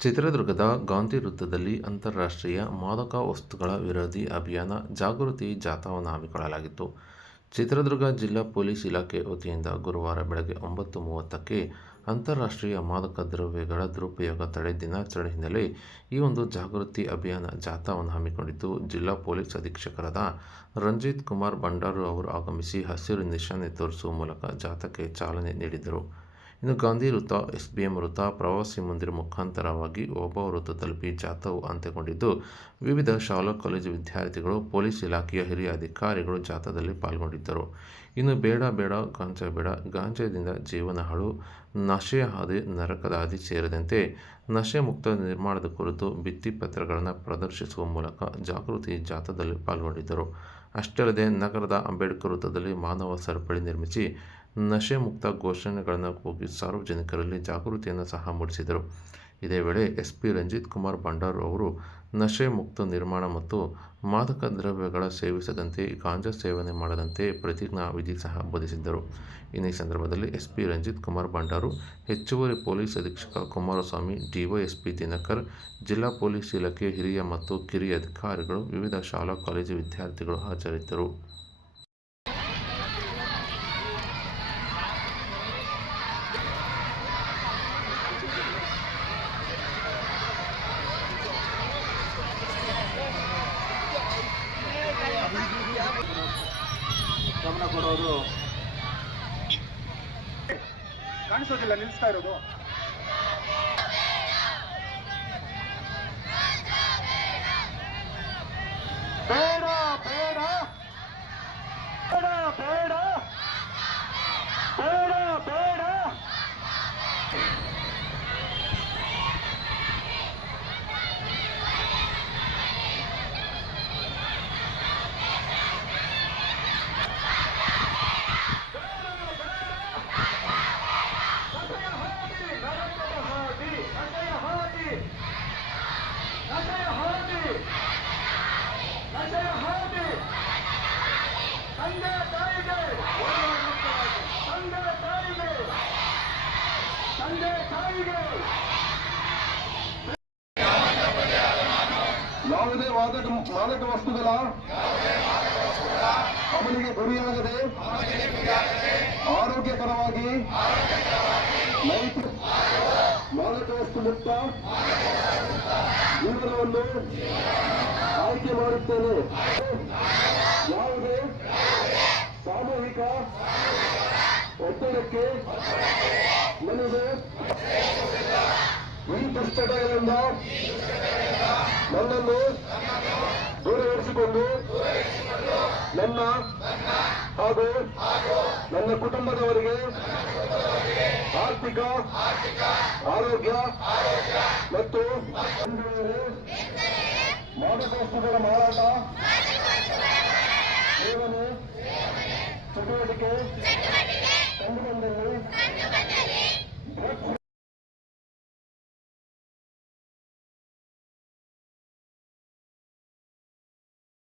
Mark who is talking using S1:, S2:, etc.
S1: ಚಿತ್ರದುರ್ಗದ ಗಾಂಧಿ ವೃತ್ತದಲ್ಲಿ ಅಂತಾರಾಷ್ಟ್ರೀಯ ಮಾದಕ ವಸ್ತುಗಳ ವಿರೋಧಿ ಅಭಿಯಾನ ಜಾಗೃತಿ ಜಾಥಾವನ್ನು ಹಮ್ಮಿಕೊಳ್ಳಲಾಗಿತ್ತು. ಚಿತ್ರದುರ್ಗ ಜಿಲ್ಲಾ ಪೊಲೀಸ್ ಇಲಾಖೆ ವತಿಯಿಂದ ಗುರುವಾರ ಬೆಳಗ್ಗೆ ಒಂಬತ್ತು ಮೂವತ್ತಕ್ಕೆ ಅಂತಾರಾಷ್ಟ್ರೀಯ ಮಾದಕ ದ್ರವ್ಯಗಳ ದುರುಪಯೋಗ ತಡೆ ದಿನಾಚರಣೆ ಹಿನ್ನೆಲೆ ಈ ಒಂದು ಜಾಗೃತಿ ಅಭಿಯಾನ ಜಾಥಾವನ್ನು ಹಮ್ಮಿಕೊಂಡಿದ್ದು, ಜಿಲ್ಲಾ ಪೊಲೀಸ್ ಅಧೀಕ್ಷಕರಾದ ರಂಜಿತ್ ಕುಮಾರ್ ಭಂಡಾರು ಅವರು ಆಗಮಿಸಿ ಹಸಿರು ನಿಶಾನೆ ತೋರಿಸುವ ಮೂಲಕ ಜಾಥಾಕ್ಕೆ ಚಾಲನೆ ನೀಡಿದರು. ಇನ್ನು ಗಾಂಧಿ ವೃತ್ತ, ಎಸ್ಬಿಎಂ ವೃತ್ತ, ಪ್ರವಾಸಿ ಮಂದಿರ ಮುಖಾಂತರವಾಗಿ ಒಬ್ಬ ವೃತ್ತ ತಲುಪಿ ಜಾಥಾವು ಅಂತ್ಯಗೊಂಡಿದ್ದು, ವಿವಿಧ ಶಾಲಾ ಕಾಲೇಜು ವಿದ್ಯಾರ್ಥಿಗಳು, ಪೊಲೀಸ್ ಇಲಾಖೆಯ ಹಿರಿಯ ಅಧಿಕಾರಿಗಳು ಜಾಥಾದಲ್ಲಿ ಪಾಲ್ಗೊಂಡಿದ್ದರು. ಇನ್ನು ಬೇಡ ಬೇಡ ಗಾಂಜಾ ಬೇಡ, ಗಾಂಜಾದಿಂದ ಜೀವನ ಹಾಳು, ನಶೆಯ ಹಾದಿ ನರಕದ ಹಾದಿ ಸೇರಿದಂತೆ ನಶೆ ಮುಕ್ತ ನಿರ್ಮಾಣದ ಕುರಿತು ಭಿತ್ತಿಪತ್ರಗಳನ್ನು ಪ್ರದರ್ಶಿಸುವ ಮೂಲಕ ಜಾಗೃತಿ ಜಾಥಾದಲ್ಲಿ ಪಾಲ್ಗೊಂಡಿದ್ದರು. ಅಷ್ಟೇ ಅಲ್ಲದೆ ನಗರದ ಅಂಬೇಡ್ಕರ್ ವೃತ್ತದಲ್ಲಿ ಮಾನವ ಸರಪಳಿ ನಿರ್ಮಿಸಿ ನಶೆ ಮುಕ್ತ ಘೋಷಣೆಗಳನ್ನು ಕೂಗಿ ಸಾರ್ವಜನಿಕರಲ್ಲಿ ಜಾಗೃತಿಯನ್ನು ಸಹ ಮೂಡಿಸಿದರು. ಇದೇ ವೇಳೆ ಎಸ್ಪಿ ರಂಜಿತ್ ಕುಮಾರ್ ಭಂಡಾರು ಅವರು ನಶೆ ಮುಕ್ತ ನಿರ್ಮಾಣ ಮತ್ತು ಮಾದಕ ದ್ರವ್ಯಗಳ ಸೇವಿಸದಂತೆ, ಗಾಂಜಾ ಸೇವನೆ ಮಾಡದಂತೆ ಪ್ರತಿಜ್ಞಾ ವಿಧಿ ಸಹ ಬೋಧಿಸಿದ್ದರು ಇನ್ನು ಸಂದರ್ಭದಲ್ಲಿ ಎಸ್ಪಿ ರಂಜಿತ್ ಕುಮಾರ್ ಭಂಡಾರು, ಹೆಚ್ಚುವರಿ ಪೊಲೀಸ್ ಅಧೀಕ್ಷಕ ಕುಮಾರಸ್ವಾಮಿ, ಡಿವೈಎಸ್ಪಿ ದಿನಕರ್, ಜಿಲ್ಲಾ ಪೊಲೀಸ್ ಇಲಾಖೆ ಹಿರಿಯ ಮತ್ತು ಕಿರಿಯ ಅಧಿಕಾರಿಗಳು, ವಿವಿಧ ಶಾಲಾ ಕಾಲೇಜು ವಿದ್ಯಾರ್ಥಿಗಳು ಹಾಜರಿದ್ದರು.
S2: ಗಮನ ಕೊಡೋದು. ಕಾಣಿಸೋದಿಲ್ಲ ನಿಲ್ಲಿಸ್ತಾ ಇರೋದು ಬೇಡ ಬೇಡ ಬೇಡ ಬೇಡ ಬೇಡ ಬೇಡ ನಶೆಯ ಹಾದಿ ನರಕದ ಹಾದಿ ನಶೆಯ ಹಾದಿ ನಶೆಯ ಹಾದಿ ನಶೆಯ ಹಾದಿ ತಂದೆ ತಾಯಿಗೆ ತಂದೆ ತಾಯಿಗೆ ತಂದೆ ತಾಯಿಗೆ ಯಾವುದೇ ವಾದಕ ಮಾದಕ ವಸ್ತುಗಳ ಅವನಿಗೆ ಗುರಿಯಾಗದೆ ಆರೋಗ್ಯಕರವಾಗಿ ಮಾದಕ ವಸ್ತು ಮುಕ್ತ ಜೀವನವನ್ನು ಆಯ್ಕೆ ಮಾಡುತ್ತೇನೆ. ಯಾವುದೇ ಸಾಮೂಹಿಕ ಒತ್ತಡಕ್ಕೆ ನನಗೆ ಈ ದುಶ್ಚಟಗಳಿಂದ ನನ್ನನ್ನು ದೂರವಿರಿಸಿಕೊಂಡು ನನ್ನ ಹಾಗೂ ನನ್ನ ಕುಟುಂಬದವರಿಗೆ ಆರ್ಥಿಕ ಆರೋಗ್ಯ ಮತ್ತು ಮಾದಕ ವಸ್ತುಗಳ ಮಾರಾಟ